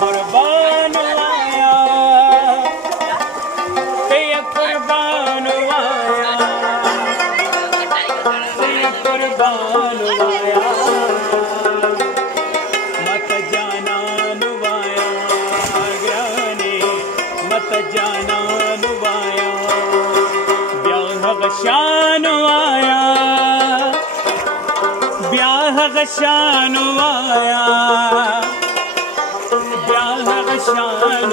कुर्बान आया तेरा कुर्बान आया तेरा कुर्बान आया मत जाना नुवाया ग्राने मत जाना नुवाया ब्याह गशान आया ब्याह गशान आया ब्याह गशान